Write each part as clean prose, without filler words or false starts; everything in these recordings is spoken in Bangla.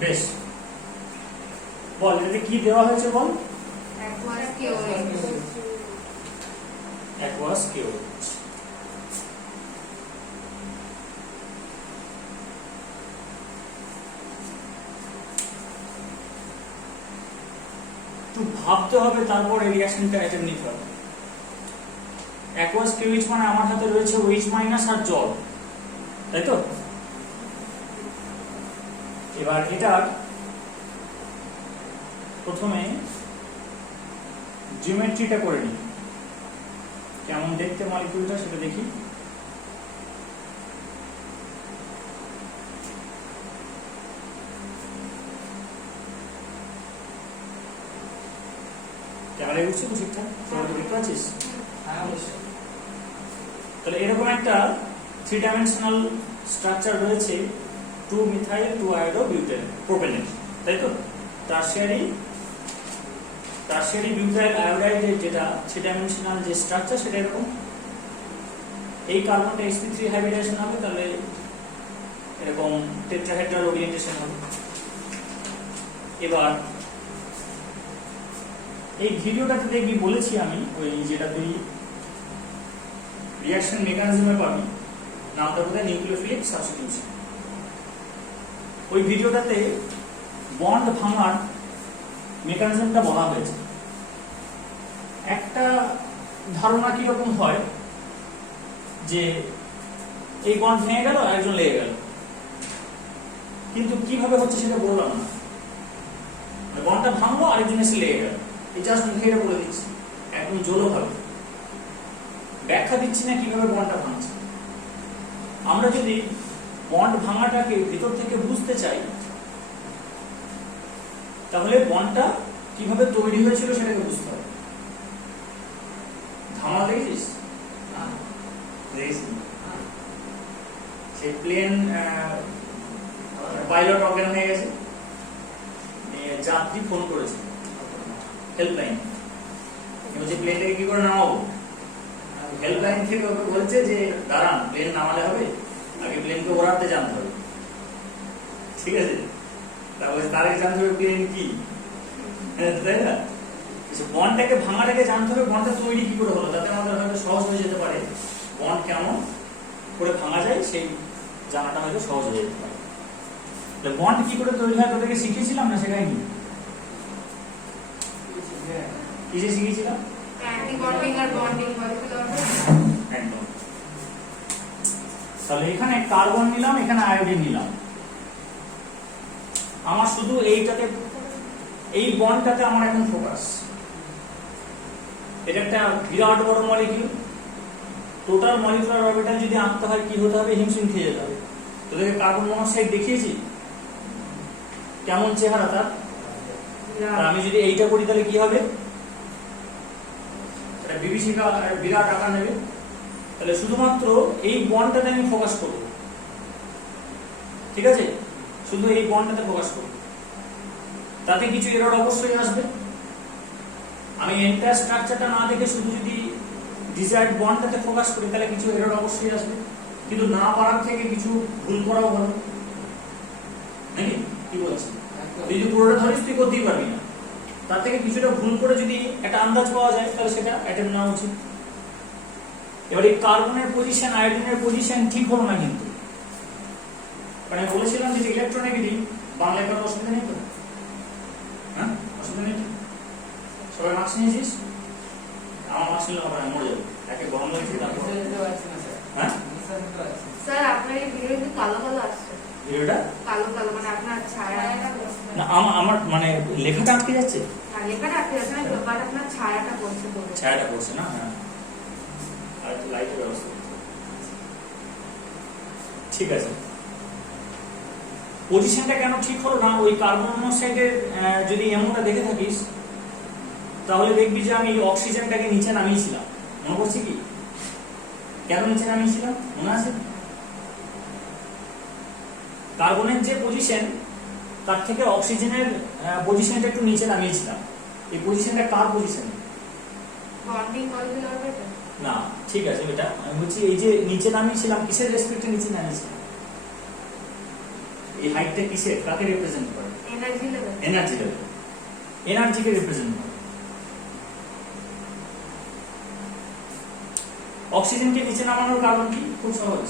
বেশ, বল এটাতে কি দেওয়া হয়েছে বল? aqueous KOH। একটু ভাবতে হবে, তারপর এই রিঅ্যাকশনটা এটা নিতে হবে। aqueous KOH মানে আমার হাতে রয়েছে OH মাইনাস আর জল, তাই তো? এবার এটা প্রথমে জিওমেট্রিটা করে নিই, কেমন দেখতে মলিকিউলটা সেটা দেখি। ক্যামেরা বুঝছি তো ঠিকঠাক? দেখতে পাচ্ছিস? তাহলে এরকম একটা 3 ডাইমেনশনাল স্ট্রাকচার রয়েছে 2 মিথাইল 2 আয়োডো বিউটেন প্রোপেনেট, তাই তো? টারশিয়ারি বিউটাইল আয়োডাইডের যেটা 3 ডাইমেনশনাল যে স্ট্রাকচার সেটা এরকম। এই কার্বনটা sp3 হাইব্রিডেশন হবে, তাহলে এরকম টেট্রাহেড্রাল ওরিয়েন্টেশন হবে। এবার এই ভিডিওটাতে দেখবি বলেছি আমি, ওই যেটা তুই রিঅ্যাকশন মেকানিজমে পাবি, নামটা বোধহয় নিউক্লিওফিলিক সাবস্টিটিউশন। ওই ভিডিওটাতে বন্ড ভাঙার মেকানিজমটা বলা হয়েছে। একটা ধারণা কিরকম হয় যে এই বন্ড ভেঙে গেল, একজন লেগে গেল, কিন্তু কিভাবে হচ্ছে সেটা বললাম না। বন্ডটা ভাঙলো, আরেকজন এসে লেগে গেল, এই জাস্ট মুখেটা বলে দিচ্ছি, একদম জলভাবে ব্যাখ্যা দিচ্ছি না কিভাবে বন্ডটা ভাঙছে। আমরা যদি বন্ড ভাঙাটাকে ভিতর থেকে বুঝতে চাই, তাহলে বন্ডটা কিভাবে তৈরি হয়েছিল সেটাকে বুঝতে হবে। ধামা দেখেছিস? সেই প্লেন পাইলট অজ্ঞান হয়ে গেছে, যাত্রী ফোন করেছে হেল্পলাইন, বলছে প্লেনটাকে কি করে নামাবো। হেল্পলাইন থেকে ওকে বলছে যে দাঁড়ান, প্লেন নামালে হবে, আগে প্লেনকে ওড়াতে জানতে হবে, ঠিক আছে? তারপরে তার আগে জানতে হবে প্লেন কি, তাই না? বন্ডটাকে ভাঙাটাকে জানতে হবে, বন্ডটা তৈরি কি করে হলো, তাতে আমাদের হয়তো সহজ হয়ে যেতে পারে বন্ড কেমন করে ভাঙা যায়, সেই জানাটা হয়তো সহজ হয়ে যেতে পারে। বন্ড কি করে তৈরি হয় তোদেরকে শিখিয়েছিলাম না, শেখাইনি? কিসে শিখিয়েছিলাম? একদম। তাহলে এখানে কার্বন নিলাম, এখানে আয়োডিন নিলাম, আমার শুধু এইটাতে, এই বন্ডটাতে আমার এখন ফোকাস। এটা একটা বিরাট বড় মলিকিউল, টোটাল মলিকুলার অরবিটাল যদি আঁকতে হয় কি হতে হবে, হিমশিম খেয়ে যেতে হবে। তোদেরকে কার্বন মনোক্সাইড দেখিয়েছি কেমন চেহারা তার। আমি যদি এইটা করি তাহলে কি হবে, এটা বিভীষিকা বিরাট আকার নেবে। তাহলে শুধুমাত্র এই বন্ডটাতে আমি ফোকাস করব, ঠিক আছে? শুধু এই বন্ডটাতে ফোকাস করব, তাতে কিছু এরর অবশ্যই আসবে। আমি এন্টায়ার স্ট্রাকচারটা না দেখে শুধু যদি ডিজায়ার্ড বন্ডটাতে ফোকাস করি তাহলে কিছু এরর অবশ্যই আসবে, কিন্তু না পারার থেকে কিছু ভুল করাও ভালো, নাকি? কি বলছি? তুই যদি পুরোটা ধরিস তুই করতেই পারবি না, তার থেকে কিছুটা ভুল করে যদি একটা আন্দাজ পাওয়া যায় তাহলে সেটা অ্যাটেম্প নেওয়া উচিত। এবার এই কার্বনের পজিশন, আয়োডিনের পজিশন ঠিক হলো না কিন্তু, কারণ আমি বলেছিলাম যে ইলেকট্রোনেগেটিভ, বাংলায় কোনো অসুবিধা নেই তো? হ্যাঁ, অসুবিধা নেই। সবাই মার্কস নিয়েছিস? আমার মার্কস নিলে হবে না, মরে যাবে। একে গরম লাগছে, তারপর হ্যাঁ স্যার আপনার এই ভিডিওতে কালো কালো আসছে। ভিডিওটা কালো কালো মানে আপনার ছায়াটা না, আমার মানে লেখাটা আটকে যাচ্ছে। না, লেখাটা আটকে যাচ্ছে না, বাট আপনার ছায়াটা পড়ছে তো। ছায়াটা পড়ছে না? হ্যাঁ, আর একটু লাইটের ব্যবস্থা করতে হবে। ঠিক আছে, পজিশনটা কেন ঠিক হলো না, ওই কার্বন মনোক্সাইডের যদি এমনটা দেখে থাকিস তাহলে দেখবি যে আমি অক্সিজেনটাকে নিচে নামিয়েছিলাম। মনে করছি কি কেন নিচে নামিয়েছিলাম, মনে আছে? কার্বনের যে পজিশন তার থেকে অক্সিজেনের পজিশনটা একটু নিচে নামিয়েছিলাম। এই পজিশনটা কার পজিশন? Bonding molecule orbital. না, ঠিক আছে, এটা আমি বলছি এই যে নিচে নামিয়েছিলাম, কিসের রেসপেক্টে নিচে নামিয়েছিলাম? এই হাইটটা কিসের, কাকে রিপ্রেজেন্ট করে? Energy level. এনার্জি লেভেল, এনার্জিকে রিপ্রেজেন্ট করে। অক্সিজেনকে নিচে নামানোর কারণ কি? খুব সহজ,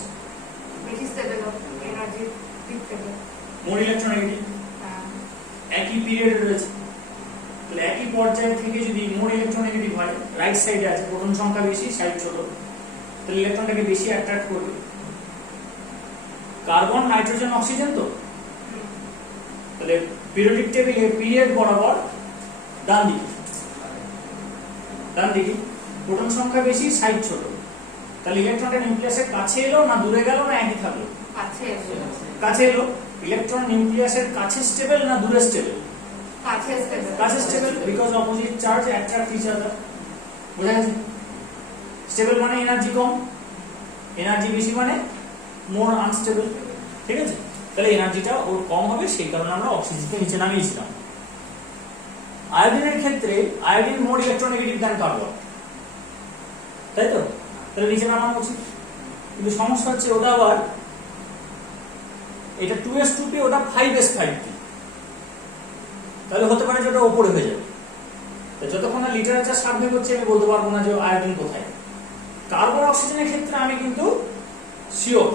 বেশি স্টেবল এনার্জি দিক থেকে। মোর ইলেকট্রোনেগেটিভ একই পিরিয়ডে রয়েছে, তাহলে একই পর্যায়ে থেকে যদি মোর ইলেকট্রোনেগেটিভ হয়, রাইট সাইডে আছে, প্রোটন সংখ্যা বেশি, সাইড ছোট, তাহলে ইলেকট্রনটাকে বেশি অ্যাট্রাক্ট করবে। কার্বন, নাইট্রোজেন, অক্সিজেন, তো তাহলে পিরিয়ডিক টেবিলে পিরিয়ড বরাবর ডান দিকে, ডান দিকে প্রোটন সংখ্যা বেশি, সাইড ছোট, তাহলে ইলেকট্রনটা নিউক্লিয়াসের কাছে এলো না দূরে গেল না একই থাকলো? কাছে এসে কাছে এলো। ইলেকট্রন নিউক্লিয়াসের কাছে স্টেবল না দূরে স্টেবল? কাছে স্টেবল। কাছে stable, because opposite charge attract each other. বুঝা গেছে? স্টেবল মানে এনার্জি কম, এনার্জি বেশি মানে মোর আনস্টেবল। ঠিক আছে, তাহলে এনার্জিটা ওর কম হবে, সেই কারণে আমরা অক্সিজেনকে নিচে নামিয়েছিলাম। আয়োডিনের ক্ষেত্রে আয়োডিন মোর ইলেকট্রোনেগেটিভ দ্যান কার্বন, তাই তো? তাহলে নিচে নামানো উচিত, কিন্তু সমস্যা হচ্ছে ওটা আবার, এটা 2s2p, ওটা 5s5p, তাহলে হতে পারে যে ওটা উপরে হয়ে যাবে। তো যতক্ষণ না লিটারেচার সার্ভে করছে আমি বলতে পারবো না যে আয়োডিন কোথায়। কার্বন অক্সিজেনের ক্ষেত্রে আমি কিন্তু শিওর,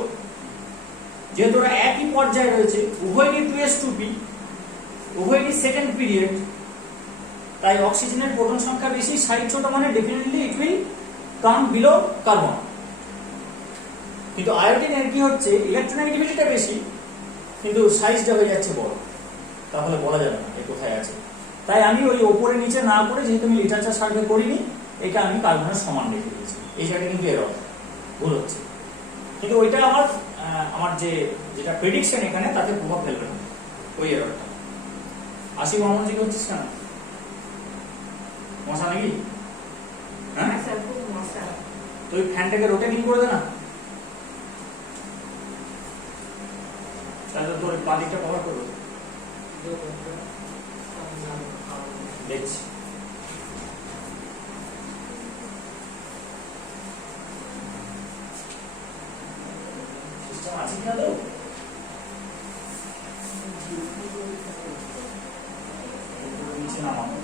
যেহেতু ওরা একই পর্যায়ে রয়েছে, উভয়ই 2s2p, উভয়ই সেকেন্ড পিরিয়ড, তাই অক্সিজেনের প্রোটন সংখ্যা বেশি, সাইড ছোট, মানে definitely it will come below carbon. কিন্তু আয়োডিনের কি হচ্ছে, ইলেকট্রোনেগেটিভিটিটা বেশি কিন্তু সাইজটা হয়ে যাচ্ছে বড়, তাহলে বলা যাবে না এ কোথায় আছে। তাই আমি ওই ওপরে নিচে না করে, যেহেতু আমি লিটারেচার সার্ভে করিনি, এটা আমি কার্বনের সমান রেখে দিয়েছি। এই জায়গাটা কিন্তু এরর, ভুল হচ্ছে, কিন্তু ওইটা আমার যেটা প্রেডিকশন এখানে তাতে প্রভাব ফেলবে না ওই এররটা। আসি মোহাম্মদ হচ্ছিস কেন? মশা নাকি? হ্যাঁ স্যার, খুব মশা। তো ওই ফ্যানটাকে রোটেটিং করে দে না, তাহলে তোর বাদিকটা কভার করবে। দেখছি সিস্টেম আছে কিনা তো। নিচে নামাবো,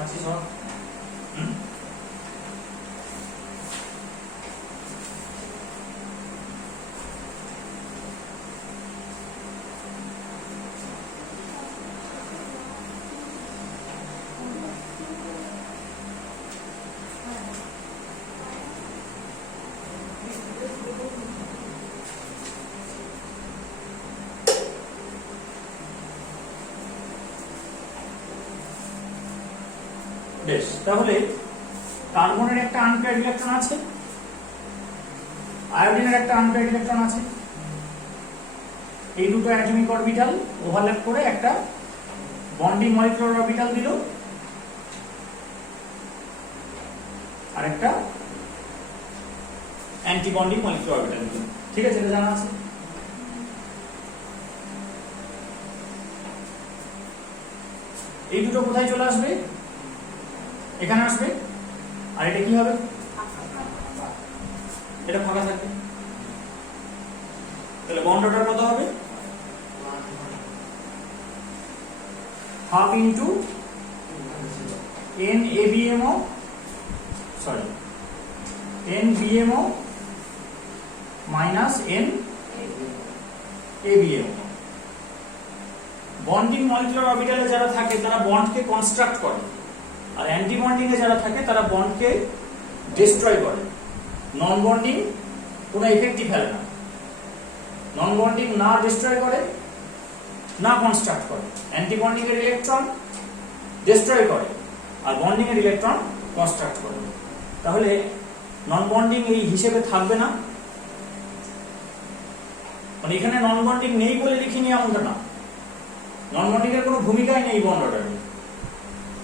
আচ্ছা শোনো, বেশ, তাহলে কার্বনের একটা আনপেয়ার্ড ইলেকট্রন আছে, আয়োডিনের একটা আনপেয়ার্ড ইলেকট্রন আছে, এই দুটো অ্যাটমিক অরবিটাল ওভারল্যাপ করে একটা বন্ডিং মলিকুলার অরবিটাল দিল, আর একটা অ্যান্টি বন্ডিং মলিকুলার অরবিটাল দিল। ঠিক আছে, এটা জানা আছে। এই দুটো কোথায় চলে আসবে? এখানে আসবে, আর এটা কি হবে? এটা ফাঁকা থাকবে, তাহলে বন্ড অর্ডার কত হবে? Half into NABMO, sorry NBMO minus NABMO। Bonding molecular অরবিটালে যারা থাকে তারা বন্ডকে কনস্ট্রাক্ট করে, আর অ্যান্টি বন্ডিং এ যারা থাকে তারা বন্ডকে ডিস্ট্রয় করে। নন বন্ডিং কোনো ইফেক্টই ফেলে না, নন বন্ডিং না ডিস্ট্রয় করে না কনস্ট্রাক্ট করে। অ্যান্টি বন্ডিং এর ইলেকট্রন ডিস্ট্রয় করে আর বন্ডিং এর ইলেকট্রন কনস্ট্রাক্ট করে। তাহলে নন বন্ডিং এই হিসেবে থাকবে না, মানে এখানে নন বন্ডিং নেই বলে লিখিনি এমনটা না, নন বন্ডিং এর কোনো ভূমিকাই নেই বন্ড অর্ডারে,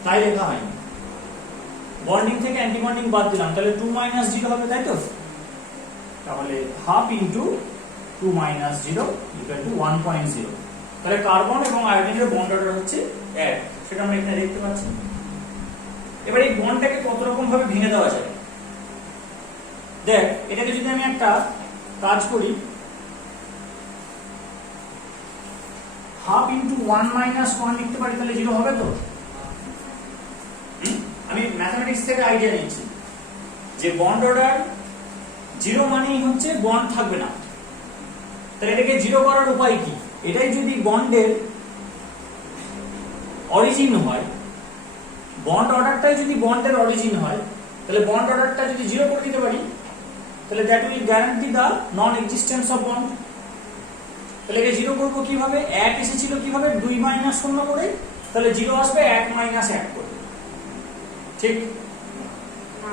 তাই লেখা হয়নি। বন্ডিং থেকে অ্যান্টি বন্ডিং বাদ দিলাম, তাহলে 2 - 0 হবে, তাই তো? তাহলে হাফ ইন্টু 2 - 0 = 1.0। তাহলে কার্বন এবং আয়োডিনের বন্ড অর্ডার হচ্ছে 1। সেটা আমরা এখানে দেখতে পাচ্ছি। এবার এই বন্ডটাকে কত রকম ভাবে ভেঙে দেওয়া যায়। দেখ, এটাকে যদি আমি একটা কাজ করি, হাফ ইন্টু 1 মাইনাস 1 লিখতে পারি, তাহলে 0 হবে তো? আমি ম্যাথমেটিক্স থেকে আইডিয়া নিচ্ছি যে বন্ড অর্ডার 0 মানেই হচ্ছে বন্ড থাকবে না। তাহলে এটাকে 0 করার উপায় কি? এটাই যদি বন্ডের অরিজিন হয়, বন্ড অর্ডারটাই যদি বন্ডের অরিজিন হয়, তাহলে বন্ড অর্ডারটা যদি 0 করে দিতে পারি, তাহলে that will guarantee the non existence of bond. তাহলে এটা 0 করব কিভাবে? 1 এসেছিল কিভাবে? 2 মাইনাস 0 করে, তাহলে 0 আসবে 1 মাইনাস 1 করে। ঠিক? না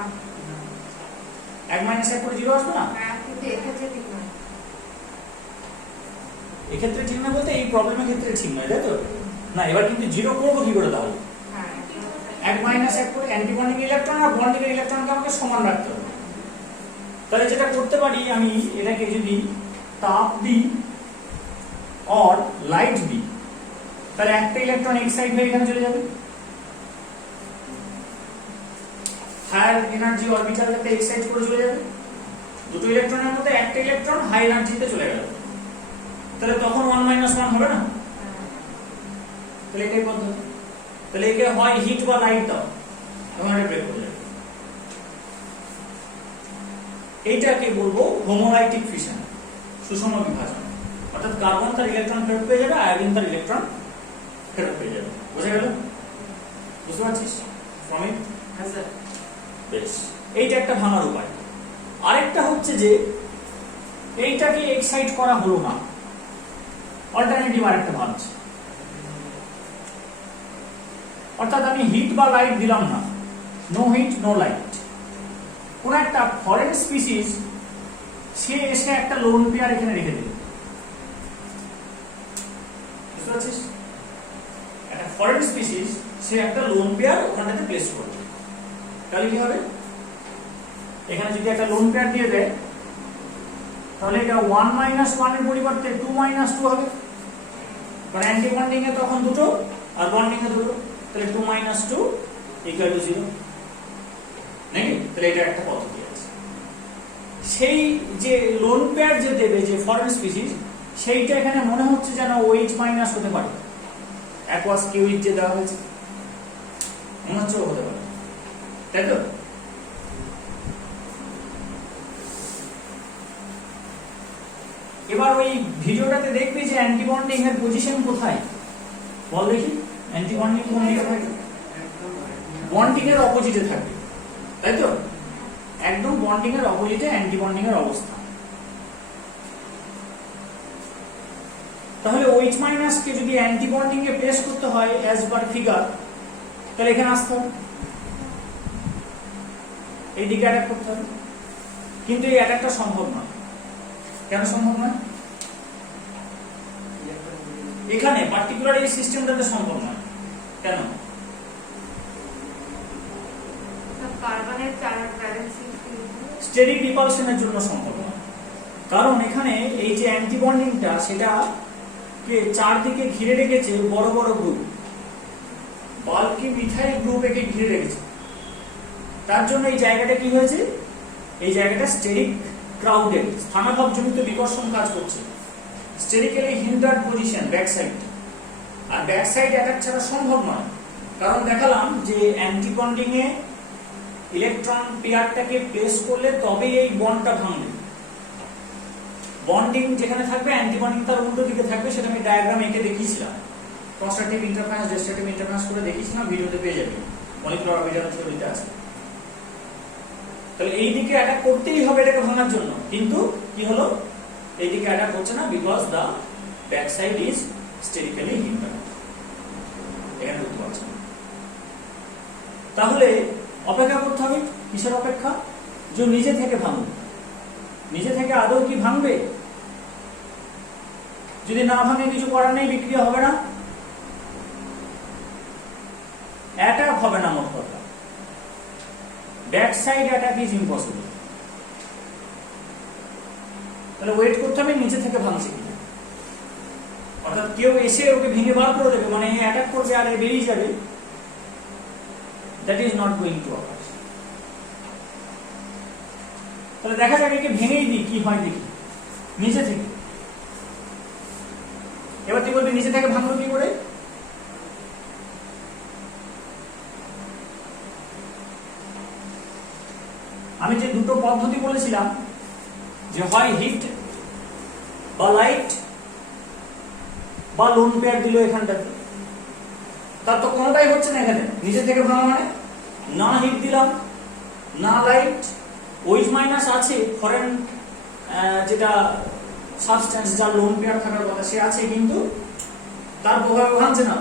1 মাইনাস 1 করে 0 আসবে না? কিন্তু এক্ষেত্রে ঠিক নয়। এক্ষেত্রে ঠিক না বলতে এই প্রবলেমের ক্ষেত্রে ঠিক নয়, তাই তো? না, এবার কিন্তু 0 করব কি করে তাহলে? হ্যাঁ 1 মাইনাস 1 করে অ্যান্টি বন্ডিং ইলেকট্রন আর বন্ডিং ইলেকট্রনকে আমাকে সমান রাখতে হবে। তাহলে যেটা করতে পারি, আমি এটাকে যদি তাপ দিই অর লাইট দিই, তাহলে একটা ইলেকট্রন এক্সাইট হয়ে এখানে চলে যাবে, হায়ার এনার্জি অরবিটালটাতে এক্সাইট করে চলে যাবে। দুটো ইলেকট্রনের মধ্যে একটা ইলেকট্রন হাই এনার্জিতে চলে গেল, তাহলে তখন 1 মাইনাস 1 হবে না? তাহলে এটাই পদ্ধতি। তাহলে একে হয় হিট বা লাইট দাও, তখন এটা ব্রেক হয়ে যাবে। এইটাকে বলবো হোমোলাইটিক ফিশন, সুষম বিভাজন। অর্থাৎ কার্বন তার ইলেকট্রন ফেরত পেয়ে যাবে, আয়োডিন তার ইলেকট্রন ফেরত পেয়ে যাবে। বুঝা গেল? বুঝতে পারছিস প্রমিত? হ্যাঁ স্যার। বেশ, এইটা একটা ভাঙার উপায়। আরেকটা হচ্ছে যে এইটাকে এক্সাইট করা হলো না, অল্টারনেটিভ আরেকটা ভাবছি। অর্থাৎ আমি হিট বা লাইট দিলাম না, নো হিট নো লাইট। কোন একটা ফরেন স্পিসিস সে এসে একটা লোন পেয়ার এখানে রেখে দিল। বুঝতে পারছিস? একটা ফরেন স্পিসিস সে একটা লোন পেয়ার ওখানটাতে প্লেস করবে, তাহলে কি হবে? এখানে যদি একটা লোন পেয়ার দিয়ে দেয়, তাহলে এটা 1 মাইনাস 1 এর পরিবর্তে 2 মাইনাস 2 হবে, কারণ অ্যান্টি বন্ডিং এ তখন দুটো আর বন্ডিং এ দুটো, তাহলে 2 মাইনাস 2 ইকুয়াল টু 0 নাকি? তাহলে এটা একটা পদ্ধতি আছে। সেই যে লোন পেয়ার যে দেবে যে ফরেন স্পিসিস, সেইটা এখানে মনে হচ্ছে যেন OH মাইনাস হতে পারে, অ্যাকোয়াস কিউইট যে দেওয়া হয়েছে, মনে হচ্ছে হতে পারে, তাই তো? এবার ওই ভিডিওটাতে দেখবি যে অ্যান্টি বন্ডিং এর পজিশন কোথায়, বল দেখি। অ্যান্টি বন্ডিং কোন দিকে থাকে? বন্ডিং এর অপোজিটে থাকে, তাই তো? একদম বন্ডিং এর অপোজিটে অ্যান্টি বন্ডিং এর অবস্থা। তাহলে OH মাইনাস কে যদি অ্যান্টি বন্ডিং এ প্লেস করতে হয় অ্যাজ পার ফিগার, তাহলে এখানে আসতে হবে, এই দিকে অ্যাটাক করতে হবে। কিন্তু এই অ্যাটাকটা সম্ভব নয়। কেন সম্ভব নয়? এখানে পার্টিকুলার এই সিস্টেমটাতে সম্ভব নয়। কেন? কার্বনের চার্জ ব্যালেন্সিং স্টেরিক রিপালশনের জন্য সম্ভব নয়, কারণ এখানে এই যে অ্যান্টি বন্ডিংটা সেটা কে চারদিকে ঘিরে রেখেছে বড় বড় গ্রুপ, বাল্কি মিথাইল গ্রুপ একে ঘিরে রেখেছে। তার জন্য এই জায়গাটা কি হয়েছে? এই জায়গাটা স্টেরিক ক্রাউডেড, স্থানাভাব জনিত বিকর্ষণ কাজ করছে। স্টেরিক্যালি হিন্ডার্ড পজিশন ব্যাক সাইড, আর ব্যাক সাইড অ্যাটাক ছাড়া সম্ভব নয়। কারণ দেখালাম যে অ্যান্টি বন্ডিং এ ইলেকট্রন পেয়ারটাকে প্লেস করলে তবেই এই বন্ডটা ভাঙবে। বন্ডিং যেখানে থাকবে, অ্যান্টি বন্ডিং তার উল্টো দিকে থাকবে, সেটা আমি ডায়াগ্রাম এঁকে দেখিয়েছিলাম। কনস্ট্রাকটিভ ইন্টারফারেন্স, ডিস্ট্রাকটিভ ইন্টারফারেন্স করে দেখিয়েছিলাম, ভিডিওতে পেয়ে যাবে, মলিকুলার অরবিটাল থিওরিতে আছে। তাহলে এই দিকে অ্যাটাক করতেই হবে এটাকে ভাঙার জন্য, কিন্তু কি হলো? এই দিকে অ্যাটাক হচ্ছে না, because the back side is sterically hindered. এখানে বুঝতে পারছেন? তাহলে অপেক্ষা করতে হবে। কিসের অপেক্ষা? যে নিজে থেকে ভাঙবে। নিজে থেকে আদৌ কি ভাঙবে? যদি না ভাঙে কিছু করার নেই, বিক্রিয়া হবে না, অ্যাটাক হবে না। মোট কথা, back side attack is impossible. তাহলে ওয়েট করতে হবে নিচে থেকে ভাঙছে কিনা। অর্থাৎ কেউ এসে ওকে ভেঙে বার করে দেবে, মানে অ্যাটাক করবে আর বেরিয়ে যাবে, that is not going to অকার। তাহলে দেখা যাক একে ভেঙেই দিই, কি হয় দেখি নিচে থেকে। এবার তুই বলবি নিচে থেকে ভাঙলো কি করে? আমি যে দুটো পদ্ধতি বলেছিলাম, যে হয় হিট বা লাইট বা লোন পেয়ার দিল এখানটাতে, তার তো কোনোটাই হচ্ছে না এখানে। নিচে থেকে ভাঙা মানে না হিট দিলাম না লাইট, ওইচ মাইনাস আছে ফরেন যেটা সাবস্টেন্স যার লোন পেয়ার থাকার কথা সে আছে, কিন্তু তার প্রভাবে ভাঙছে না,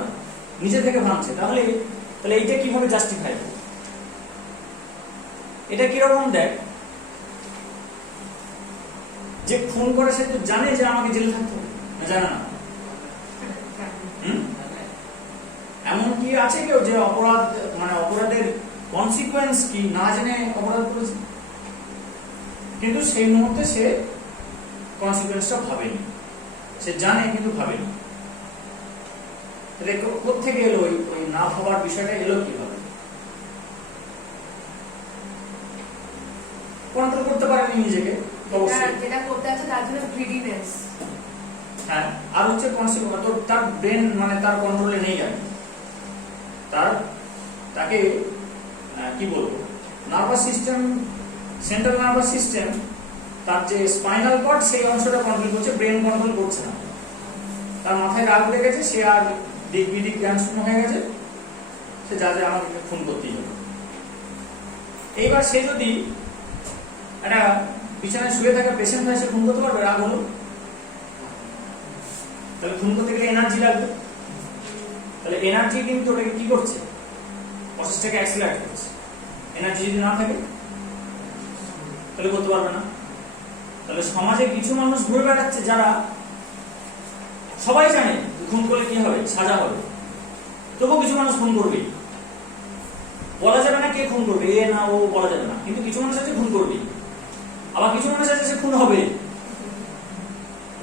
নিচে থেকে ভাঙছে। তাহলে এইটা কিভাবে জাস্টিফাই হবে? এটা কিরকম দেখ, যে খুন করে সে তো জানে যে আমাকে জেলে থাকতে হবে, না জানে না? এমন কি আছে কেউ যে অপরাধ মানে অপরাধের কনসিকুয়েন্স কি না জেনে অপরাধ করেছে, কিন্তু সেই মুহূর্তে সে কনসিকুয়েন্সটা ভাবেনি, সে জানে কিন্তু ভাবেনি। কোথেকে এলো ওই না ভাবার বিষয়টা? এলো কিভাবে? কন্ট্রোল করতে পারেনি নিজেকে, যেটা করতে আছে তার জন্য গ্রিডিনেস। হ্যাঁ, আর হচ্ছে কনসিকুয়েন্স, তো তার ব্রেন মানে তার কন্ট্রোলে নেই আর তাকে কি বলবো, nervous system, central nervous system, তার যে স্পাইনাল কর্ড সেই অংশটা কন্ট্রোল করছে, ব্রেন কন্ট্রোল করছে না। তার মাথায় রাগ লেগেছে, সে আর দিক বিদিক জ্ঞান শূন্য হয়ে গেছে, সে যা যা আমাকে খুন করতেই হবে। এইবার সে যদি একটা বিছানায় শুয়ে থাকা পেশেন্ট হয়, সে খুন করতে পারবে? রাগ হলো, তাহলে খুন করতে গেলে এনার্জি লাগবে। তাহলে এনার্জি কিন্তু ওটাকে কি করছে? প্রসেসটাকে অ্যাক্সিলারেট করছে। এনার্জি যদি না থাকে তাহলে করতে পারবে না। তাহলে সমাজে কিছু মানুষ ঘুরে বেড়াচ্ছে যারা সবাই জানে খুন করলে কি হবে, সাজা হবে, তবুও কিছু মানুষ খুন করবে। বলা যাবে না কে খুন করবে, এ না ও বলা যাবে না, কিন্তু কিছু মানুষ আছে খুন করবে। আবার কিছু মানুষ আছে সে খুন হবে।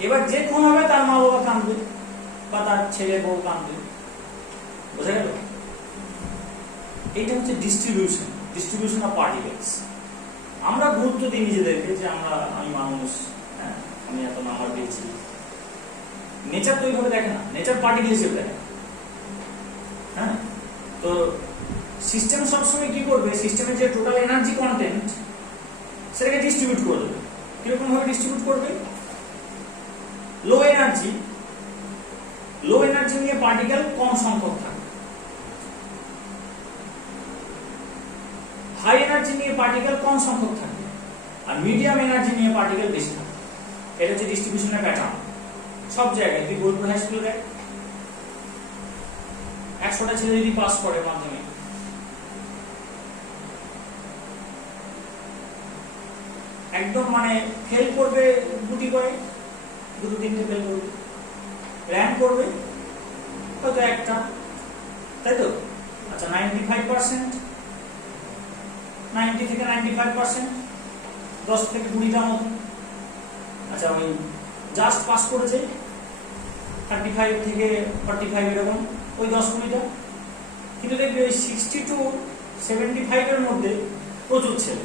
এবার যে খুন হবে তার মা বাবা কাঁদবে বা তার ছেলে বউ কাঁদবে, বোঝা গেল? এইটা হচ্ছে ডিস্ট্রিবিউশন অফ পার্টিকেলস। আমরা গুরুত্ব দিই নিজেদেরকে যে আমি মানুষ, হ্যাঁ আমি এত নাম্বার পেয়েছি। নেচার তো এইভাবে দেখে না, নেচার পার্টিকেল হিসেবে দেখে। হ্যাঁ, তো সিস্টেম সবসময় কি করবে, সিস্টেমের যে টোটাল এনার্জি কন্টেন্ট সেটাকে ডিস্ট্রিবিউট করবে। কিরকম ভাবে ডিস্ট্রিবিউট করবে? লো এনার্জি নিয়ে পার্টিকেল কম সংখ্যক থাকে, হাই এনার্জি নিয়ে পার্টিকেল কম সংখ্যক থাকে, আর মিডিয়াম এনার্জি নিয়ে পার্টিকেল বেশি থাকে। এটা হচ্ছে ডিস্ট্রিবিউশনের প্যাটার্ন সব জায়গায়। তুই বোলপুর হাই স্কুলে দেখ, 100টা ছেলে যদি পাস করে মাধ্যমিক, একদম মানে ফেল করবে দুটি করে, দুটো তিনটে ফেল করবে, র্যাঙ্ক করবে হয়তো একটা, তাই তো? আচ্ছা 95%, 90 থেকে 95%, 10 থেকে 20টা মতো। আচ্ছা ওই জাস্ট পাস করেছে 35 থেকে 45 এরকম, ওই 10-20টা। কিন্তু দেখবি ওই 60 to 75 এর মধ্যে প্রচুর ছেলে,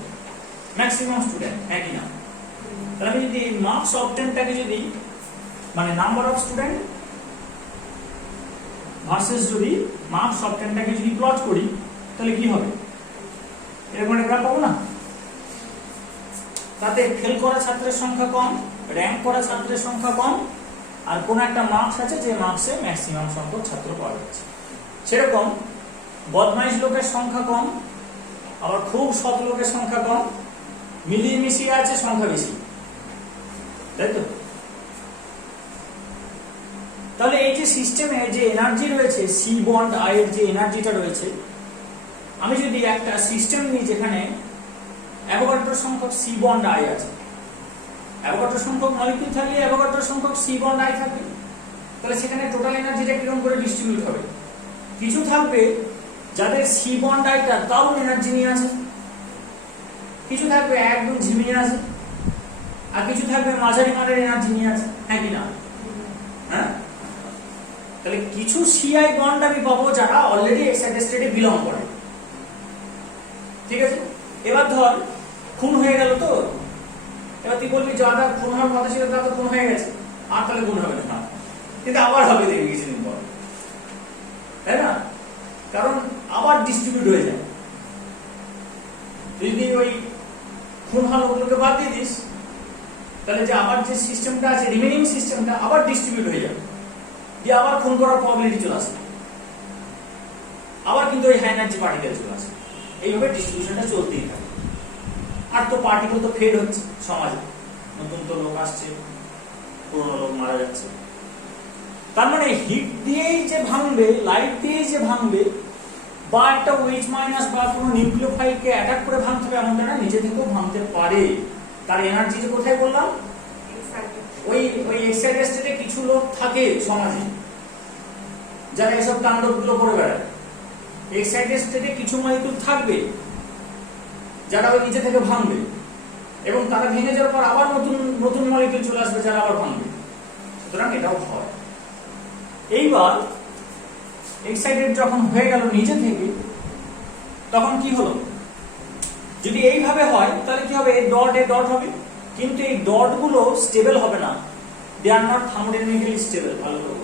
ম্যাক্সিমাম স্টুডেন্ট একই না। তাহলে আমি যদি মার্কস অফ 10টাকে যদি মানে নাম্বার অফ স্টুডেন্ট ভার্সেস যদি মার্কস অফ 10টাকে যদি প্লট করি, তাহলে কি হবে? এরকম একটা গ্রাফ পাবো না? তাতে ফেল করা ছাত্রের সংখ্যা কম, র্যাঙ্ক করা ছাত্রের সংখ্যা কম, আর কোন একটা মার্কস আছে যে মার্কসে ম্যাক্সিমাম সংখ্যক ছাত্র পাওয়া যাচ্ছে। সেরকম বদমাইশ লোকের সংখ্যা কম, আবার খুব সৎ লোকের সংখ্যা কম, মিলিয়ে মিশিয়ে আছে সংখ্যা বেশি, তাই তো? তাহলে এই যে সিস্টেমে যে এনার্জি রয়েছে, সি বন্ড আই এর যে এনার্জিটা রয়েছে, আমি যদি একটা সিস্টেম নিই যেখানে অ্যাভোগাড্রো সংখ্যক সি বন্ড আই আছে, অ্যাভোগাড্রো সংখ্যক মলিকিউল থাকলে অ্যাভোগাড্রো সংখ্যক সি বন্ড আই থাকবে, তাহলে সেখানে টোটাল এনার্জিটা কিরকম করে ডিস্ট্রিবিউট হবে? কিছু থাকবে যাদের সি বন্ড আইটা দারুণ এনার্জি নিয়ে আছে, কিছু থাকবে একদম ঝিমিয়ে আছে, আর কিছু থাকবে মাঝারি মানের এনার্জি নিয়ে আছে, হ্যাঁ কি না? হ্যাঁ, তাহলে কিছু সিআই বন্ড আমি পাবো যারা অলরেডি এক্সাইটেড স্টেটে বিলং করে, ঠিক আছে, এবার ধর খুন হয়ে গেল তো, এবার তুই বলবি যারা খুন হওয়ার কথা ছিল তারা তো খুন হয়ে গেছে, আর তাহলে খুন হবে না, কিন্তু আবার হবে দেখবি কিছুদিন পর, তাই না? কারণ আবার ডিস্ট্রিবিউট হয়ে যায়। যদি ওই খুন হওয়া লোকগুলোকে বাদ দিয়ে দিস, তাহলে যে আবার যে সিস্টেমটা আছে রিমেনিং সিস্টেমটা আবার ডিস্ট্রিবিউট হয়ে যাবে, দিয়ে আবার খুন করার প্রবাবিলিটি চলে আসে, আবার কিন্তু ওই হাই এনার্জি পার্টিকেল চলে আসে। এইভাবে ডিস্ট্রিবিউশনটা চলতেই থাকে। আর তো পার্টিকেল তো ফেড হচ্ছে সমাজে, নতুন তো লোক আসছে, পুরনো লোক মারা যাচ্ছে। তার মানে হিট দিয়েই যে ভাঙবে, লাইট দিয়েই যে ভাঙবে, বা একটা ওয়েজ মাইনাস বা কোনো নিউক্লিওফাইলকে অ্যাটাক করে ভাঙতে হবে এমনটা না, নিজে থেকেও ভাঙতে পারে। তার এনার্জি যে কোথায় বললাম, ওই এক্সাইটেড স্টেটে কিছু লোক থাকে সমাজে যারা এসব তাণ্ডবগুলো করে বেড়ায়। এক্সাইটেড স্টেটে কিছু মলিকিউল থাকবে যারা ওই নিচে থেকে ভাঙবে, এবং তারা ভেঙে যাওয়ার পর আবার নতুন নতুন মলিকিউল চলে আসবে যারা আবার ভাঙবে। সুতরাং এটাও হয়। এইবার এক্সাইটেড যখন হয়ে গেল নিচে থেকে, তখন কি হলো? যদি এইভাবে হয় তাহলে কি হবে? এ ডট হবে, কিন্তু এই ডট গুলো স্টেবল হবে না। দে আর নট থার্মোডাইনামিক্যালি স্টেবল। ভালো করে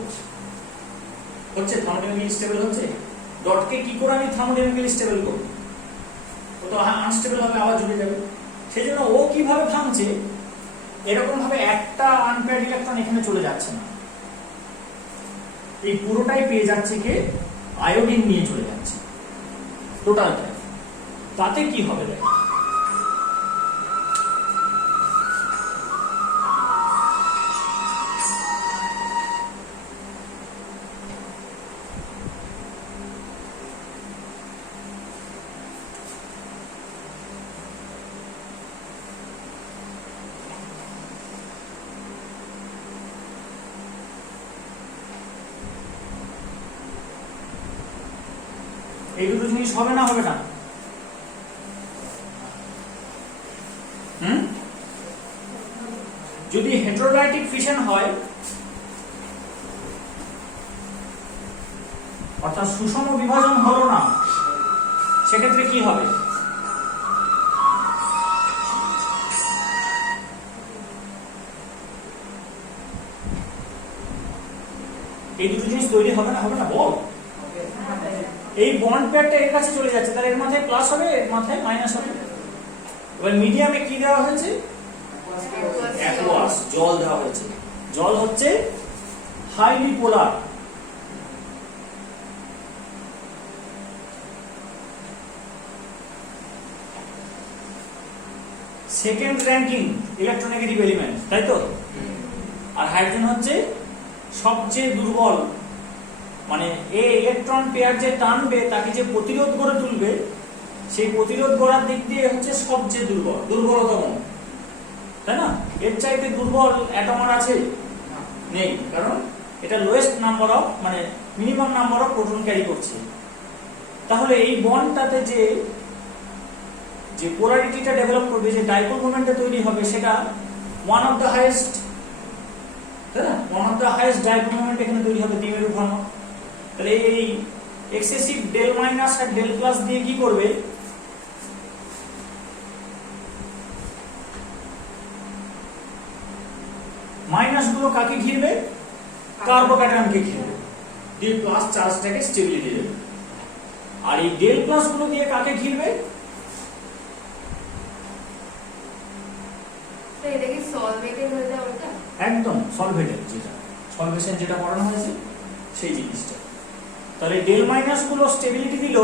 হচ্ছে থার্মোডাইনামিক্যালি স্টেবল হচ্ছে। ডটকে কি করে আমি থার্মোডাইনামিক্যালি স্টেবল করব? ও তো আনস্টেবল হবে, আবার জুড়ে যাবে। সেই জন্য ও কিভাবে ভাঙছে, এরকম ভাবে একটা আনপেয়ার্ড ইলেকট্রন এখানে চলে যাচ্ছে না, এই পুরোটাই পেয়ে যাচ্ছে কে? আয়োডিন নিয়ে চলে যাচ্ছে টোটালটা। তাতে কি হবে দেখ, এই দুটো জিনিস হবে না? হবে না? যদি হেটেরোডাইটিক ফিশন হয়, অর্থাৎ সুষম বিভাজন হলো না, সেক্ষেত্রে কি হবে? এই দুটো জিনিস তৈরি হবে না? হবে না বল? এই বন্ড পেয়ারটা এর কাছে চলে যাচ্ছে, তাহলে এর মাথায় প্লাস হবে, এর মাথায় মাইনাস হবে। এবার মিডিয়ামে কি দেওয়া হয়েছে? অ্যাকুয়াস, জল দেওয়া হয়েছে। জল হচ্ছে হাইলি পোলার। সেকেন্ড র্যাঙ্কিং ইলেকট্রোনেগেটিভ এলিমেন্ট, তাই তো? আর হাইড্রোজেন হচ্ছে সবচেয়ে দুর্বল, মানে এই ইলেকট্রন পেয়ার যে টানবে তাকে যে প্রতিরোধ করে তুলবে, সেই প্রতিরোধ করার দিক দিয়ে হচ্ছে সবচেয়ে দুর্বলতম, তাই না? এর চাইতে দুর্বল অ্যাটম আর আছে? নেই, কারণ এটা লোয়েস্ট নাম্বার অফ, মানে minimum number of proton carry করছে। তাহলে এই বন্ডটাতে যে পোলারিটিটা ডেভেলপ করবে, যে ডাইপোল মোমেন্টটা তৈরি হবে, সেটা ওয়ান অফ দ্য হাইয়েস্ট, তাই না? One of the highest dipole moment এখানে তৈরি হবে দ্বিমেরু ঘন। তাহলে এই এক্সেসিভ ডেল মাইনাস আর ডেল প্লাস দিয়ে কি করবে? মাইনাস গুলো কাকে ঘিরবে? কার্বোক্যাটায়নকে ঘিরবে, দিয়ে প্লাস চার্জটাকে স্টেবিলিটি দেবে। আর এই ডেল প্লাস গুলো দিয়ে কাকে ঘিরবে? এটা কি সলভেটেড হয়ে যায় ওটা? একদম সলভেটেড, যেটা সলভেশন যেটা পড়ানো হয়েছে সেই জিনিসটা। তাহলে ডেল মাইনাস গুলো স্টেবিলিটি দিল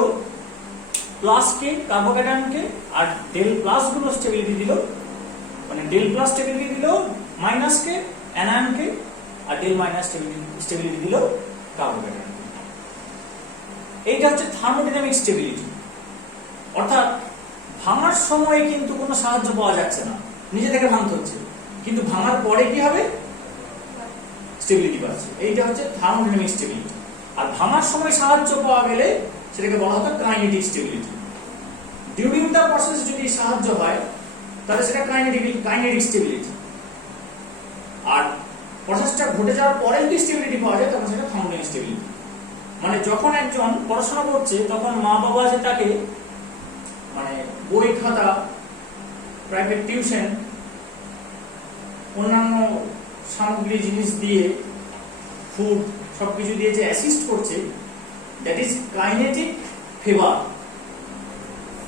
প্লাসকে, কার্বোক্যাটায়নকে, আর ডেল প্লাস গুলো স্টেবিলিটি দিল, মানে ডেল প্লাস স্টেবিলিটি দিল মাইনাসকে, অ্যানায়নকে, আর ডেল মাইনাস স্টেবিলিটি দিল কার্বোক্যাটায়নকে। এইটা হচ্ছে থার্মোডাইনামিক স্টেবিলিটি। অর্থাৎ ভাঙার সময় কিন্তু কোনো সাহায্য পাওয়া যাচ্ছে না, নিজে থেকে ভাঙতে হচ্ছে, কিন্তু ভাঙার পরে কি হবে? স্টেবিলিটি পাচ্ছে। এইটা হচ্ছে থার্মোডাইনামিক স্টেবিলিটি। আর ভাঙার সময় সাহায্য পাওয়া গেলে সেটাকে বলা হতো kinetic stability. During the process যদি সাহায্য হয় তাহলে সেটা কাইনেটিক স্টেবিলিটি। আর প্রসেসটা ঘটে যাওয়ার পরে যদি স্টেবিলিটি পাওয়া যায় তখন সেটা থার্মোডাইনামিক স্টেবিলিটি। মানে যখন একজন পড়াশোনা করছে তখন মা বাবা যে তাকে মানে বই খাতা, প্রাইভেট টিউশন, অন্যান্য সামগ্রী জিনিস দিয়ে, ফুড সবকিছু দিয়ে যে অ্যাসিস্ট করছে, that is kinetic favour,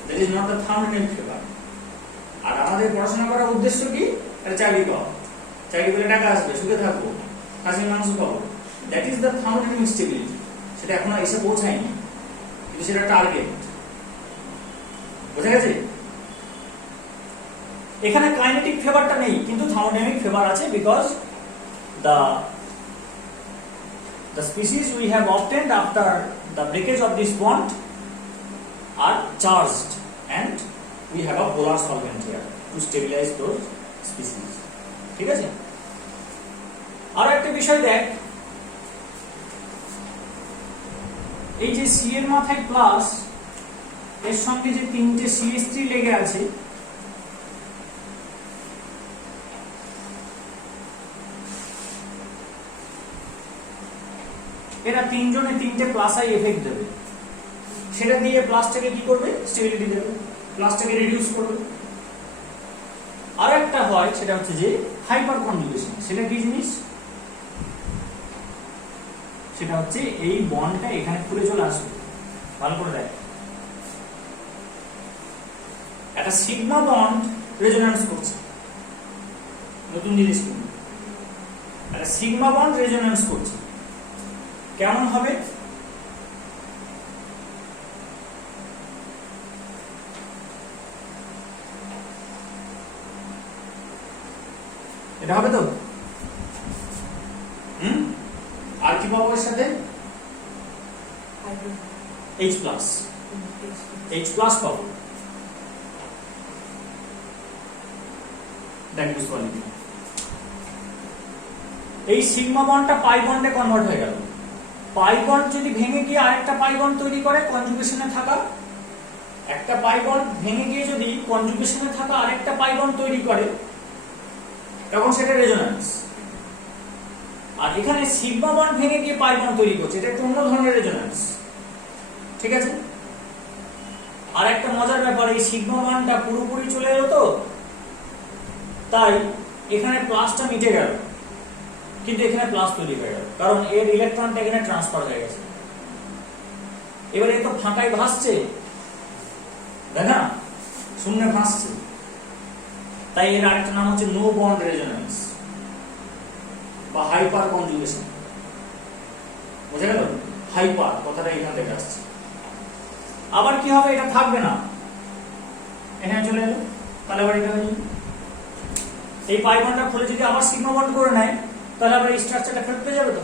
that is not the thermodynamic favour. আর আমাদের পড়াশোনা করার উদ্দেশ্য কি? একটা চাকরি পাওয়া, চাকরি পেলে টাকা আসবে, সুখে থাকবো, খাসির মাংস পাবো, that is the thermodynamic stability. সেটা এখনো এসে পৌঁছায়নি, কিন্তু সেটা টার্গেট। বোঝা গেছে? এখানে কাইনেটিক ফেভারটা নেই, কিন্তু থার্মোডাইনামিক ফেভার আছে, because the species we have obtained after the breakage of this bond are charged, and we have a polar solvent here to stabilize those species. ঠিক আছে? আর একটা বিষয় দেখ, এই যে সি এর মাথায় প্লাস, এর সঙ্গে যে তিনটে CH3 লেগে আছে, এরা তিনজনে তিনটে প্লাস আই এফেক্ট দেবে। সেটা দিয়ে প্লাসটাকে কি করবে? স্টেবিলিটি দেবে, প্লাসটাকে রিডিউস করবে। আর একটা হয়, সেটা হচ্ছে যে হাইপার কনজুগেশন। সেটা কি জিনিস? সেটা হচ্ছে এই বন্ডটা এখানে খুলে চলে আসবে। ভালো করে দেখ, একটা সিগমা বন্ড রেজোন্যান্স করছে, নতুন জিনিস কিন্তু একটা সিগমা বন্ড রেজোন্যান্স করছে। কেমন হবে? এটা হবে তো? আর কি পাবো এর সাথে? H প্লাস, H প্লাস পাবো। দেখ বুঝতে পারলি? এই সিগমা বন্ডটা পাই বন্ডে কনভার্ট হয়ে গেল। পাই বন্ড যদি ভেঙে গিয়ে আরেকটা পাই বন্ড তৈরি করে কনজুগেশনে থাকা, একটা পাই বন্ড ভেঙে গিয়ে যদি কনজুগেশনে থাকা আরেকটা পাই বন্ড তৈরি করে, তখন সেটা রেজোন্যান্স। আর এখানে সিগমা বন্ড ভেঙে গিয়ে পাই বন্ড তৈরি করছে, এটা একটু অন্য ধরনের রেজোন্যান্স। ঠিক আছে? আর একটা মজার ব্যাপার, এই সিগমা বন্ডটা পুরোপুরি চলে এলো তো, তাই এখানে প্লাসটা মিটে গেল, কিন্তু এখানে প্লাস তৈরি হয়ে গেল, কারণ এর ইলেকট্রনটা এখানে ট্রান্সফার হয়ে গেছে। এবারে তো ফাঁকায় ভাসছে, তাই না? শূন্যে ভাসছে, তাই এর আরেকটা নাম হচ্ছে নো বন্ড রেজোন্যান্স বা হাইপার কনজুগেশন। বুঝা গেল? হাইপার কথাটা এখান থেকে আসছে। আবার কি হবে? এটা থাকবে না, এখানে চলে এলো, তাহলে আবার এটা হয়ে যাবে। এই পাই বন্ডটা খুলে যদি আবার সিগমা বন্ড করে নেয়, তাহলে আবার এই স্ট্রাকচারটা ফেরত পেয়ে যাবে তো।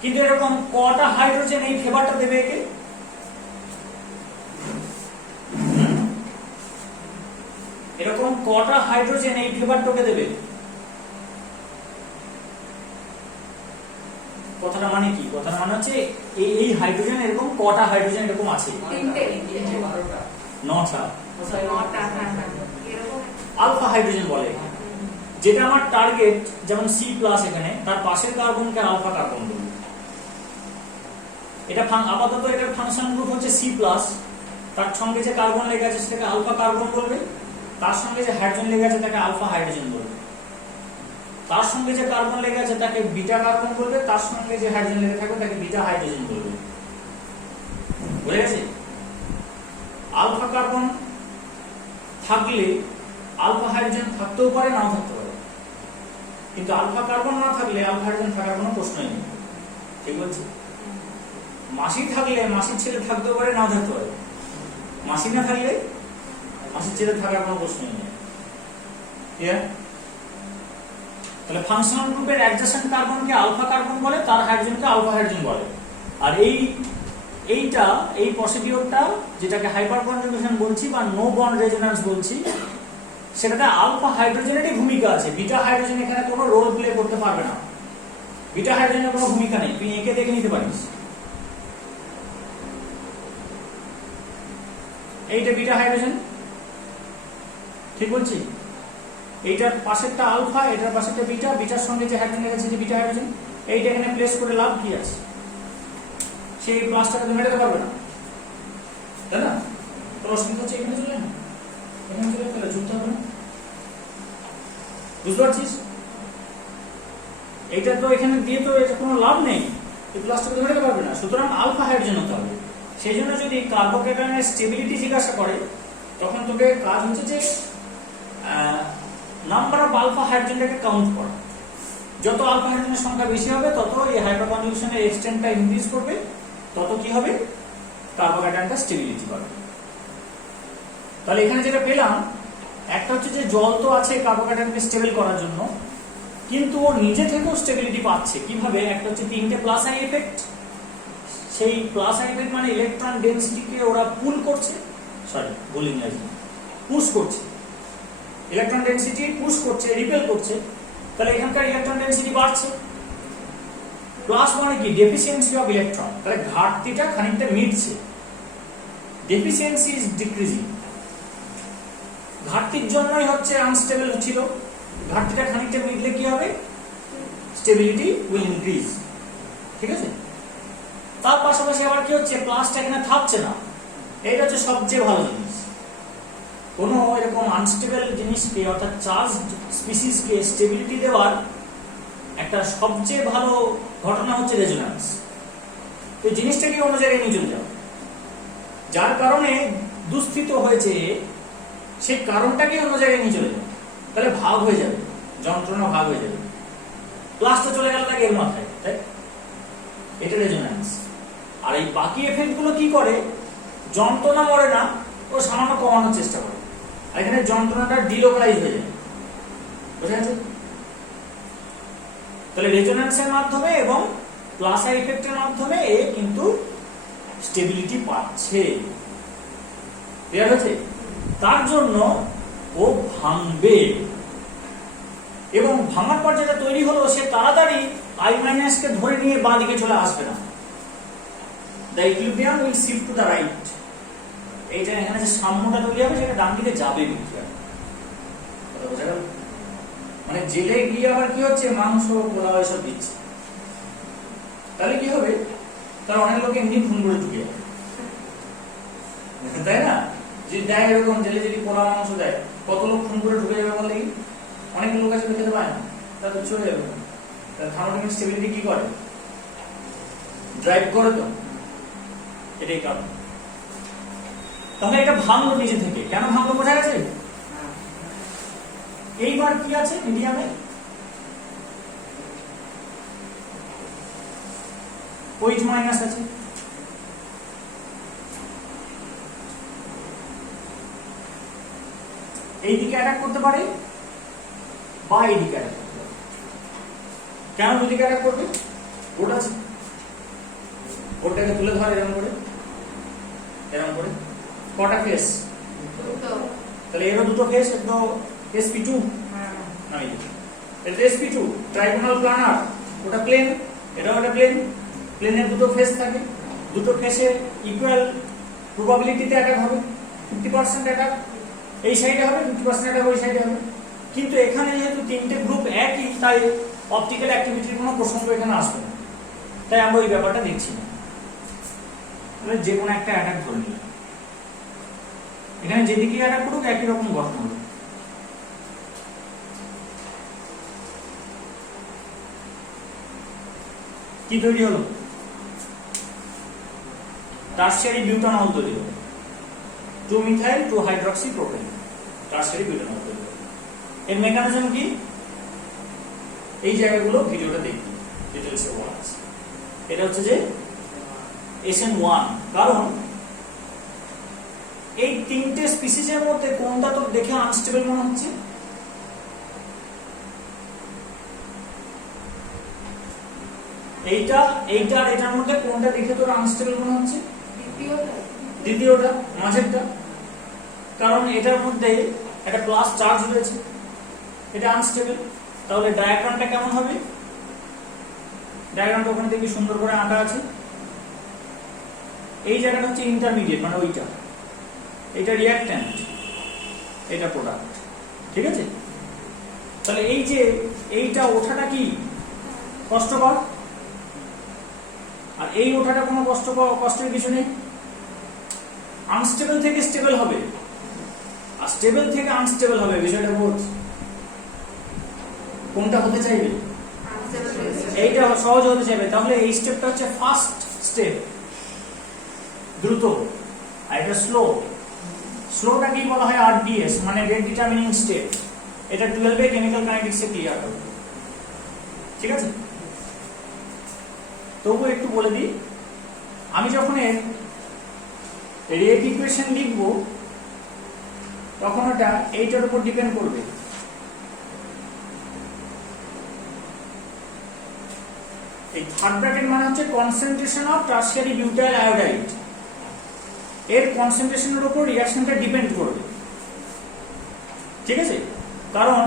কিন্তু এরকম কটা হাইড্রোজেন এই ফেভারটা দেবে একে? এরকম কটা হাইড্রোজেন এই ফেভারটাকে দেবে? কথাটা মানে কি? কথাটা মানে হচ্ছে এই হাইড্রোজেন এরকম কটা হাইড্রোজেন এরকম আছে? 9টা। আলফা হাইড্রোজেন বলে, যেটা আমার টার্গেট। যেমন সি প্লাস, এখানে তার পাশের কার্বনকে আলফা কার্বন বলবো। এটা আপাতত এটার ফাংশন গ্রুপ হচ্ছে সি প্লাস, তার সঙ্গে যে কার্বন লেগে আছে সেটাকে আলফা কার্বন বলবে, তার সঙ্গে যে হাইড্রোজেন লেগে আছে তাকে আলফা হাইড্রোজেন বলবে, তার সঙ্গে যে কার্বন লেগে আছে তাকে বিটা কার্বন বলবে, তার সঙ্গে যে হাইড্রোজেন লেগে থাকবে তাকে বিটা হাইড্রোজেন বলবে। বুঝে গেছে? আলফা কার্বন থাকলে আলফা হাইড্রোজেন থাকতেও পারে, নাও থাকতে পারে, কিন্তু আলফা কার্বন না থাকলে আলফা হাইড্রোজেন থাকার কোনো প্রশ্নই নেই। ঠিক বলছি? মাসি থাকলে মাসির ছেলে থাকতেও পারে, নাও থাকতে পারে। মাসি না থাকলে মাসির ছেলে থাকার কোনো প্রশ্নই নেই। তাহলে ফাংশনাল গ্রুপের অ্যাডজেসেন্ট কার্বনকে আলফা কার্বন বলে, তার হাইড্রোজেনকে আলফা হাইড্রোজেন বলে। আর এই প্রসিডিওরটা, যেটাকে হাইপার কনজুগেশন বলছি বা নো বন্ড রেজোন্যান্স বলছি, সেটাতে আলফা হাইড্রোজেনেরই ভূমিকা আছে। বিটা হাইড্রোজেন এখানে কোনো রোল প্লে করতে পারবে না। বিটা হাইড্রোজেনের কোনো ভূমিকা নেই, তুই এঁকে দেখে নিতে পারিস। এইটা বিটা হাইড্রোজেন, ঠিক বলছি? এইটার পাশেরটা আলফা, এটার পাশেরটা বিটা, বিটার সঙ্গে যে হাইড্রোজেন লেগেছে যে বিটা হাইড্রোজেন, এইটা এখানে প্লেস করে লাভ কি আছে? সেই প্লাসটাকে তো মেটাতে পারবে না, তাই না? তো অসুবিধা হচ্ছে এখানে চলে না, এখানে চলে তাহলে যুক্ত হবে না। বুঝতে পারছিস? এইটা তো এখানে দিয়ে তো এটা কোনো লাভ নেই, এই প্লাসটাকে ধরে রাখতে পারবে না। সুতরাং আলফা হাইড্রোজেন হতে হবে। সেই জন্য যদি কার্বোকেটায়নের স্টেবিলিটি জিজ্ঞাসা করে তখন তোকে কাজ হচ্ছে যে নাম্বার অফ আলফা হাইড্রোজেনটাকে কাউন্ট করা। যত আলফা হাইড্রোজেনের সংখ্যা বেশি হবে তত এই হাইড্রোকনজুগেশনের এক্সটেন্টটা ইনক্রিজ করবে, তত কি হবে কার্বোকেটায়নটা স্টেবিলিটি পাবে। তাহলে এখানে যেটা পেলাম, একটা হচ্ছে যে জল তো আছে কার্বোকেটায়নকে স্টেবল করার জন্য, কিন্তু ও নিজে থেকেও স্টেবিলিটি পাচ্ছে কিভাবে? একটা হচ্ছে তিনটে প্লাস আই এফেক্ট, সেই প্লাস আই এফেক্ট মানে ইলেকট্রন ডেনসিটিকে ওরা পুল করছে, সরি ভুল ইংরেজি, পুশ করছে। ইলেকট্রন ডেনসিটি পুশ করছে, রিপেল করছে, তাহলে এখানকার ইলেকট্রন ডেনসিটি বাড়ছে। প্লাস মানে কি? ডেফিসিয়েন্সি অফ ইলেকট্রন, তাহলে ঘাটতিটা খানিকটা মিটছে, ডেফিসিয়েন্সি ইজ ডিক্রিজিং। ঘাটতির জন্যই হচ্ছে আনস্টেবল ছিল, ঘাটতিটা খানিকটা মিটলে কি হবে? Stability will increase. ঠিক আছে? তার পাশাপাশি আবার কি হচ্ছে? প্লাসটা এখানে থাকছে না, এটা হচ্ছে সবচেয়ে ভালো জিনিস। কোনো এরকম আনস্টেবল জিনিসকে অর্থাৎ চার্জ স্পিসিসকে স্টেবিলিটি দেওয়ার একটা সবচেয়ে ভালো ঘটনা হচ্ছে রেজোন্যান্স। তো জিনিসটাকে অন্য জায়গায় নিয়ে চলে যাও, যার কারণে দুস্থিত হয়েছে সেই কারণটাকে অন্য জায়গায় নিয়ে চলে যাও, তাহলে ভাগ হয়ে যাবে, যন্ত্রণা ভাগ হয়ে যাবে। প্লাসটা চলে গেল লাগে এর মাথায়, তাই এটা রেজোন্যান্স। আর এই বাকি এফেক্ট গুলো কি করে? যন্ত্রণা মরে না, ও সামান্য কমানোর চেষ্টা করে, আর এখানে যন্ত্রণাটা ডিলোকালাইজ হয়ে যায়। বুঝা গেছে? তাহলে রেজোন্যান্সের মাধ্যমে এবং প্লাস আই এফেক্টের মাধ্যমে এ কিন্তু স্টেবিলিটি পাচ্ছে। ক্লিয়ার হয়েছে? তার জন্য ও ভাঙবে, এবং ভাঙার পর যেটা তৈরি হলো সে তাড়াতাড়ি আই মাইনাস কে ধরে নিয়ে বাঁ দিকে চলে আসবে না। The equilibrium will shift to the right. এইটা এখানে যে সাম্যটা তৈরি হবে সেটা ডান দিকে যাবে বিক্রিয়া। বোঝা গেল? মানে জেলে গিয়ে আবার কি হচ্ছে? মাংস পোলাও এসব দিচ্ছে, তাহলে কি হবে? তার অনেক লোক এমনি ফোন করে ঢুকে যাবে, তাই না? যদি দেয় এরকম জেলে যদি পোলাও মাংস দেয়, কত লোক ফোন করে ঢুকে যাবে বলে? অনেক লোক আছে খেতে পায় না, তাহলে চলে যাবে। থার্মোডাইনামিক স্টেবিলিটি কি করে? ড্রাইভ করে। তো এটাই কারণ। তাহলে এটা ভাঙলো নিজে থেকে। কেন ভাঙলো বোঝা গেছে? এইবার কি আছে মিডিয়ামে? ওইট মাইনাস আছে, এইদিকে অ্যাটাক করতে পারে বা এইদিকে অ্যাটাক করতে পারে। কেন দুদিকে অ্যাটাক করবে? বোর্ড আছে, বোর্ডটাকে তুলে ধর এরকম করে, এরকম করে। কটা ফেস? তাহলে এরও দুটো ফেস, একদম sp2 নাই, এটা sp2 ট্রাইগোনাল প্লানার, ওটা প্লেন, এটা ওটা প্লেন। প্লেনের দুটো ফেস থাকে, দুটো ফেসের ইকুয়াল প্রবাবিলিটিতে অ্যাটাক হবে। 50% অ্যাটাক এই সাইডে হবে, 50% অ্যাটাক ওই সাইডে হবে। কিন্তু এখানে যেহেতু তিনটে গ্রুপ একই, তাই অপটিক্যাল অ্যাক্টিভিটির কোনো প্রসঙ্গ এখানে আসবে না, তাই আমরা ওই ব্যাপারটা দেখছি না। তাহলে যে কোনো একটা অ্যাটাক ধরে নিলাম, এখানে যেদিকে অ্যাটাক করুক একই রকম গঠন হবে। কি তৈরি হলো? টারশিয়ারি বিউটানল তৈরি হলো, 2-মিথাইল 2-হাইড্রক্সিপ্রোপেন, টারশিয়ারি বিউটানল তৈরি হলো। এর মেকানিজম কি? এই জায়গাগুলো ভিডিওটা দেখি, ডিটেইলসে বলা আছে। এটা হচ্ছে যে SN1, কারণ এই তিনটে স্পিসিসের মধ্যে কোনটা তো দেখে আনস্টেবল মনে হচ্ছে? এইটা, এইটা আর এটার মধ্যে কোনটা দেখে তোর আনস্টেবল মনে হচ্ছে? দ্বিতীয়টা, মাঝেরটা। কারণ এটার মধ্যে একটা প্লাস চার্জ রয়েছে, এটা আনস্টেবল। তাহলে ডায়াগ্রামটা কেমন হবে? ডায়াগ্রামটা ওখানে দেখবি সুন্দর করে আঁকা আছে। এই জায়গাটা হচ্ছে ইন্টারমিডিয়েট, মানে ওইটা, এটা রিঅ্যাক্ট্যান্ট, এটা প্রোডাক্ট। ঠিক আছে? তাহলে এই যে এইটা ওঠাটা কি কষ্টকর, আর এই ওঠাটা কোনো কষ্টের কিছু নেই। আনস্টেবল থেকে স্টেবল হবে আর স্টেবল থেকে আনস্টেবল হবে, বিষয়টা বোঝ। কোনটা হতে চাইবে? এইটা সহজ হতে চাইবে, তাহলে এই স্টেপটা হচ্ছে ফার্স্ট স্টেপ, দ্রুত। আর এটা স্লো। স্লোটা কি বলা হয়? আরডিএস, মানে রেট ডিটারমিনিং স্টেপ। এটা 12 এ কেমিক্যাল কাইনেটিক্সে ক্লিয়ার হবে, ঠিক আছে? তবু একটু বলে দিই, আমি যখন রেট ইকুয়েশন লিখবো তখন ওটা এইটার উপর ডিপেন্ড করবে। এই থার্ড ব্র্যাকেট মানে হচ্ছে concentration of tertiary butyl iodide, এর কনসেন্ট্রেশনের উপর রিঅ্যাকশনটা ডিপেন্ড করবে, ঠিক আছে? কারণ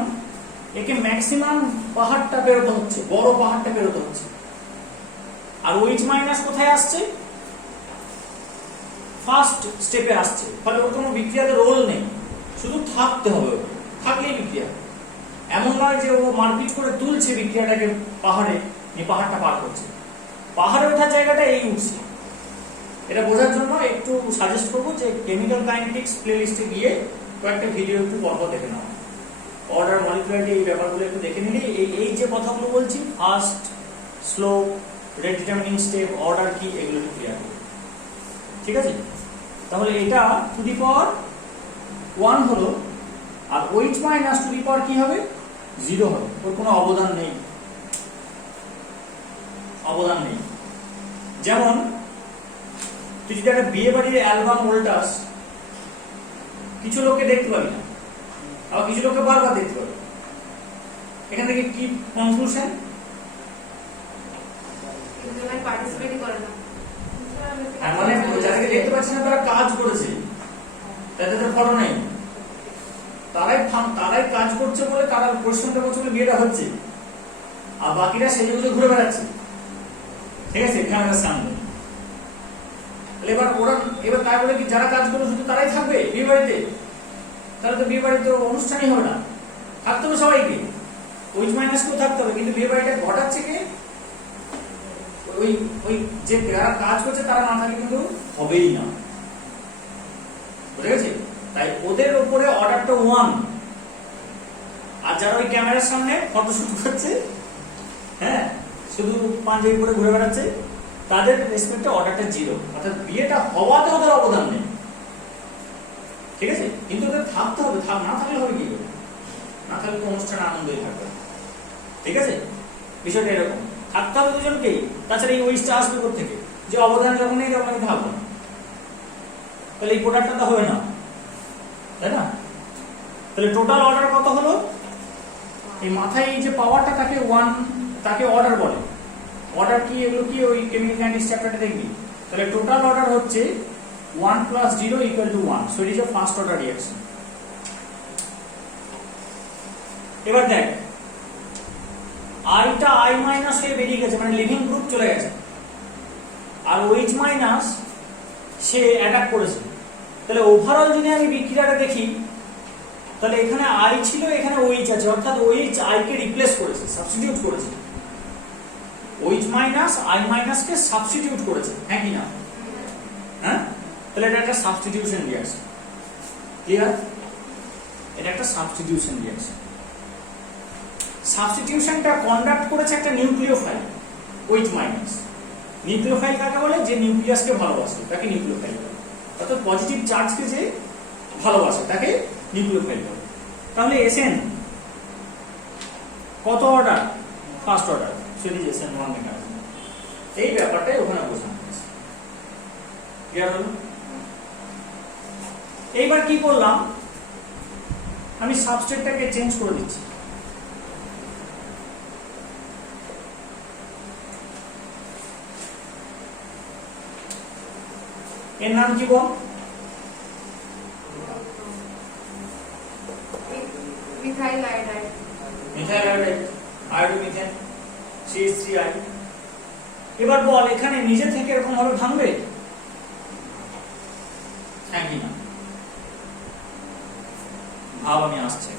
একে ম্যাক্সিমাম পাহাড়টা বেরোতে হচ্ছে, বড় পাহাড়টা বেরোতে হচ্ছে। আর ওইচ মাইনাস কোথায় আসছে? ফার্স্ট স্টেপে আসছে, ফলে ওর কোনো বিক্রিয়াতে রোল নেই, শুধু থাকতে হবে, থাকলেই বিক্রিয়া। এমন নয় যে ও মারপিট করে তুলছে বিক্রিয়াটাকে পাহাড়ে, এই পাহাড়টা পার করছে। পাহাড়ে ওঠার জায়গাটা এই উঠছে। এটা বোঝার জন্য একটু সাজেস্ট করবো যে কেমিক্যাল কাইনেটিক্স প্লেলিস্টে গিয়ে কয়েকটা ভিডিও একটু পরপর দেখে নাও, অর্ডার, মলিকুলারিটি, এই ব্যাপারগুলো একটু দেখে নিলে এই যে কথাগুলো বলছি, first, slow, rate determining step, order কি, এগুলো একটু ক্লিয়ার হবে, ঠিক আছে? তাহলে এটা টু দি পাওয়ার 1 হলো, আর ওইচ মাইনাস টু দি পাওয়ার কি হবে? 0 হবে, ওর কোনো অবদান নেই, অবদান নেই। যেমন তুই যদি একটা বিয়ে বাড়ির অ্যালবাম উল্টাস, কিছু লোককে দেখতে পাবি না, আবার কিছু লোককে বারবার দেখতে পাবি। এখান থেকে কি কনক্লুশন? মানে যাদেরকে দেখতে পাচ্ছি না তারা কাজ করেছে, তাদের ফটো নেই, তারাই কাজ করছে বলে, তারা পরিশ্রমটা করছে বলে বিয়েটা হচ্ছে, আর বাকিরা সেই জন্য ঘুরে বেড়াচ্ছে, ঠিক আছে, ক্যামেরার সামনে। এবার তাই বলে কি যারা কাজ করে শুধু তারাই থাকবে বিয়ে বাড়িতে? তাহলে তো বিয়ে বাড়িতে অনুষ্ঠানই হবে না, থাকতে হবে সবাইকে, ওইচ মাইনাস কেউ থাকতে হবে, কিন্তু বিয়ে বাড়িটা ঘটাচ্ছে কে? ওই যে যারা কাজ করছে তারা না থাকলে কিন্তু হবেই না, বুঝে গেছে? তাই ওদের উপরে অর্ডারটা 1, আর যারা ওই ক্যামেরার সামনে ফটোশুট করছে, হ্যাঁ, শুধু পাঞ্জাবি পরে ঘুরে বেড়াচ্ছে, তাদের রেসপেক্টে অর্ডারটা 0, অর্থাৎ বিয়েটা হওয়াতে ওদের অবদান নেই, ঠিক আছে? কিন্তু ওদের থাকতে হবে, না থাকলে হবে কি? না থাকলে তো অনুষ্ঠানে আনন্দই থাকবে, ঠিক আছে? বিষয়টা এরকম, থাকতে হবে দুজনকেই, তাছাড়া এই ওইচটা আসবে কোথা থেকে? যে অবদান যখন নেই তখন আমি থাকবো না, তাহলে এই প্রোডাক্টটা তো হবে না, তাই না? তাহলে টোটাল অর্ডার কত হলো? এই মাথায় এই যে পাওয়ারটা, তাকে 1, তাকে অর্ডার বলে। অর্ডার কি? এগুলো কি ওই কেমিক্যাল কাইনেটিক্স চ্যাপ্টারে দেখবি। তাহলে টোটাল অর্ডার হচ্ছে 1 + 0 = 1, so it is a first order reaction. এবার দেখ, আইটা আই মাইনাস হয়ে বেরিয়ে গেছে, মানে লিভিং গ্রুপ চলে গেছে, আর ওইচ মাইনাস সে অ্যাটাক করেছে। তাহলে ওভারঅল যদি আমি বিক্রিয়াটা দেখি, তাহলে এখানে আই ছিল, এখানে ওইচ আছে, অর্থাৎ ওইচ আই কে রিপ্লেস করেছে, সাবস্টিটিউট করেছে। ওইচ মাইনাস আই মাইনাসকে সাবস্টিটিউট করেছে, হ্যাঁ কি না? হ্যাঁ, তাহলে এটা একটা সাবস্টিটিউশন রিঅ্যাকশন, ক্লিয়ার? এটা একটা সাবস্টিটিউশন রিঅ্যাকশন। সাবস্টিটিউশনটা কন্ডাক্ট করেছে একটা নিউক্লিওফাইল, ওইচ মাইনাস। নিউক্লিওফাইল কাকে বলে? যে নিউক্লিয়াসকে ভালোবাসে তাকে নিউক্লিওফাইল বলে, অর্থাৎ পজিটিভ চার্জকে যে ভালোবাসে তাকে নিউক্লিওফাইল বলে। তাহলে এসএন কত অর্ডার? ফার্স্ট অর্ডার, সেটি এসএন 1 মেকানিজম। এই ব্যাপারটাই ওখানে বোঝানো হয়েছে, ক্লিয়ার হলো? এইবার কি করলাম, আমি সাবস্ট্রেটটাকে চেঞ্জ করে দিচ্ছি। এর নাম কি বল? Methyl iodide. Methyl iodide, iodomethane, CH3I। এবার বল, এখানে নিজে থেকে এরকম ভাবে ভাঙবে? হ্যাঁ কি না? ভাব, আমি আসছে।